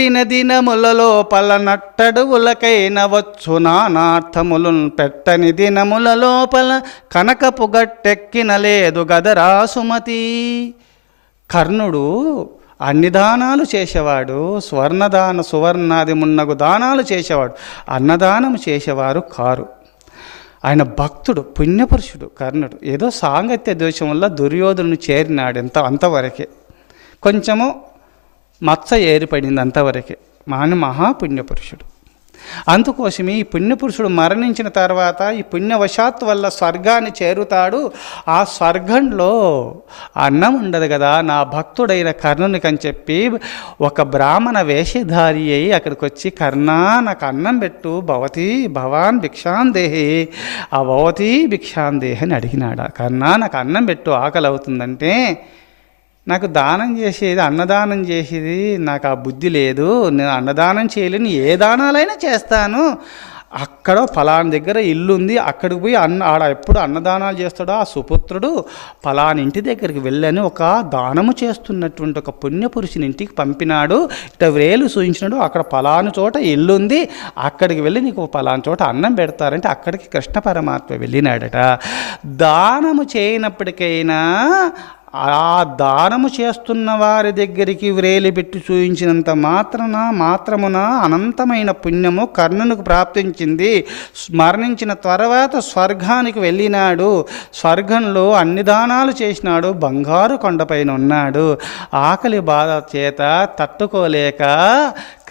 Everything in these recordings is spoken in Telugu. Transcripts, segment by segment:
పుట్టిన దినములలో పలనట్టడువులకైన వచ్చు నానార్థములున్ పెట్టని దినముల లోపల కనకపు గట్టెక్కిన లేదు గదరా సుమతి. కర్ణుడు అన్ని దానాలు చేసేవాడు, సువర్ణాది మున్నగు దానాలు చేసేవాడు, అన్నదానం చేసేవారు కారు. ఆయన భక్తుడు, పుణ్యపురుషుడు కర్ణుడు. ఏదో సాంగత్య దోషం వల్ల దుర్యోధను చేరినాడు, అంతవరకే. కొంచెము మచ్చ ఏర్పడింది, అంతవరకే. మహాపుణ్యపురుషుడు. అందుకోసమే ఈ పుణ్యపురుషుడు మరణించిన తర్వాత ఈ పుణ్యవశాత్తు వల్ల స్వర్గాన్ని చేరుతాడు. ఆ స్వర్గంలో అన్నం ఉండదు కదా, నా భక్తుడైన కర్ణునికి అని చెప్పి ఒక బ్రాహ్మణ వేషధారి అయి అక్కడికి వచ్చి, కర్ణ నాకు అన్నం పెట్టు, భవాన్ భిక్షాన్ దేహి, ఆ భవతి భిక్షాన్ దేహి అని అడిగినాడు. కర్ణ నాకు అన్నం పెట్టు, ఆకలి అవుతుందంటే, నాకు దానం చేసేది, అన్నదానం చేసేది నాకు ఆ బుద్ధి లేదు, నేను అన్నదానం చేయలేని, ఏ దానాలైనా చేస్తాను. అక్కడ ఫలాని దగ్గర ఇల్లు ఉంది, అక్కడికి పోయి ఆడ ఎప్పుడు అన్నదానాలు చేస్తాడో ఆ సుపుత్రుడు ఫలాని ఇంటి దగ్గరికి వెళ్ళని ఒక దానము చేస్తున్నటువంటి ఒక పుణ్యపురుషుని ఇంటికి పంపినాడు. ఇట వేలు సూచించినాడు, అక్కడ ఫలాని చోట ఇల్లు ఉంది, అక్కడికి వెళ్ళి నీకు ఫలాని చోట అన్నం పెడతారంటే అక్కడికి కృష్ణ పరమాత్మ వెళ్ళినాడట. దానము చేయనప్పటికైనా ఆ దానము చేస్తున్న వారి దగ్గరికి వ్రేలి పెట్టి చూయించినంత మాత్రమున అనంతమైన పుణ్యము కర్ణునికి ప్రాప్తించింది. మరణించిన తర్వాత స్వర్గానికి వెళ్ళినాడు. స్వర్గంలో అన్ని దానాలు చేసినాడు, బంగారు కొండపైన ఉన్నాడు. ఆకలి బాధ చేత తట్టుకోలేక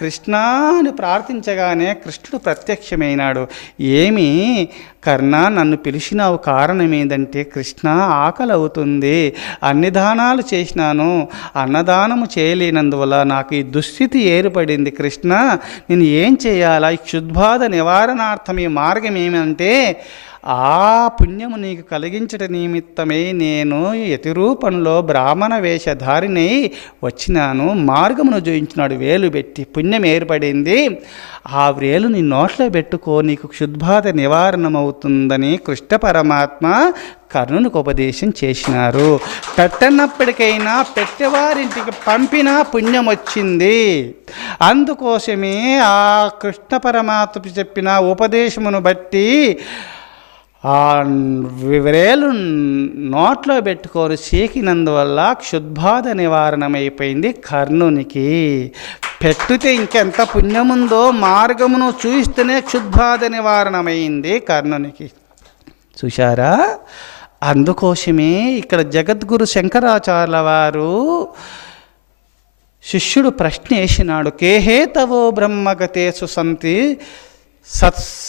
కృష్ణా అని ప్రార్థించగానే కృష్ణుడు ప్రత్యక్షమైనాడు. ఏమి కర్ణ, నన్ను పిలిచినావు కారణం ఏంటంటే, కృష్ణ ఆకలి అవుతుంది, అన్ని దానాలు చేసినాను, అన్నదానము చేయలేనందువల్ల నాకు ఈ దుస్థితి ఏర్పడింది. కృష్ణ, నేను ఏం చేయాలా? ఈ క్షుద్బాధ నివారణార్థం ఈ మార్గం ఏమంటే, ఆ పుణ్యము నీకు కలిగించట నిమిత్తమై నేను యతిరూపంలో బ్రాహ్మణ వేషధారినై వచ్చినాను. మార్గమును చూయించినాడు వేలు పెట్టి, పుణ్యం ఏర్పడింది, ఆ వేలు నీ నోట్లో పెట్టుకో, నీకు క్షుద్బాధ నివారణమవుతుందని కృష్ణ పరమాత్మ కర్ణునికి ఉపదేశం చేసినారు. పెట్టనప్పటికైనా పెట్టేవారింటికి పంపినా పుణ్యం వచ్చింది. అందుకోసమే ఆ కృష్ణ పరమాత్మ చెప్పిన ఉపదేశమును బట్టి ఆ వేలు నోట్లో పెట్టుకొని సీకినందువల్ల క్షుద్బాధ నివారణమైపోయింది కర్ణునికి. పెట్టితే ఇంకెంత పుణ్యముందో మార్గమును చూయిస్తేనే క్షుద్బాధ నివారణమైంది కర్ణునికి. చూశారా? అందుకోసమే ఇక్కడ జగద్గురు శంకరాచార్యుల వారు శిష్యుడు ప్రశ్న వేసినాడు, కేహేతవో బ్రహ్మగతేషు సంతి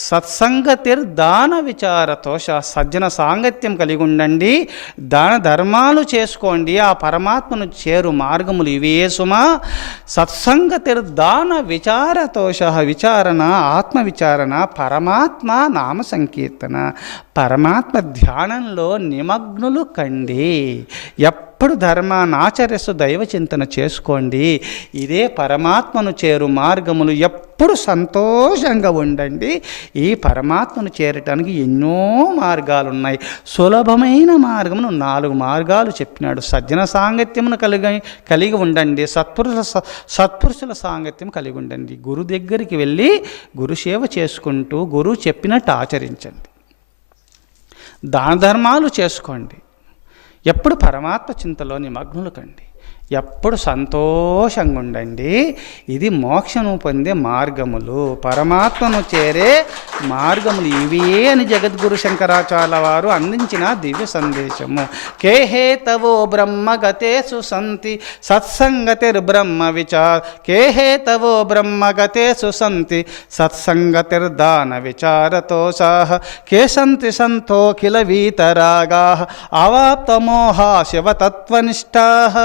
సత్సంగతిర్దాన విచారతోష. సజ్జన సాంగత్యం కలిగి ఉండండి, దాన ధర్మాలు చేసుకోండి, ఆ పరమాత్మను చేరు మార్గములు ఇవే సుమా. సత్సంగతిర్దాన విచారతోష. విచారణ, ఆత్మవిచారణ, పరమాత్మ నామ సంకీర్తన, పరమాత్మ ధ్యానంలో నిమగ్నులు కండి. ఎప్పుడు ధర్మాన్ని ఆచరిస్తూ దైవ చింతన చేసుకోండి. ఇదే పరమాత్మను చేరు మార్గములు. ఎప్పుడు సంతోషంగా ఉండండి. ఈ పరమాత్మను చేరటానికి ఎన్నో మార్గాలు ఉన్నాయి. సులభమైన మార్గమును 4 మార్గాలు చెప్పినాడు. సజ్జన సాంగత్యమును కలిగి ఉండండి, సత్పురుషుల సాంగత్యం కలిగి ఉండండి, గురు దగ్గరికి వెళ్ళి గురుసేవ చేసుకుంటూ గురువు చెప్పినట్టు ఆచరించండి, దాన ధర్మాలు చేసుకోండి, ఎప్పుడు పరమాత్మ చింతలో నిమగ్నులు కండి, ఎప్పుడు సంతోషంగా ఉండండి. ఇది మోక్షము పొందే మార్గములు, పరమాత్మను చేరే మార్గములు ఇవే అని జగద్గురు శంకరాచార్యుల వారు అందించిన దివ్య సందేశము. కేహేతవో బ్రహ్మగతేషు సంతి సత్సంగతిర్బ్రహ్మ విచార. కేహేతవో బ్రహ్మగతేషు సంతి సత్సంగతిర్దాన విచారతోషాః. కేశంతి సంతోఖిల వీతరాగాః. అవాప్తమోహా శివతత్వనిష్టాః.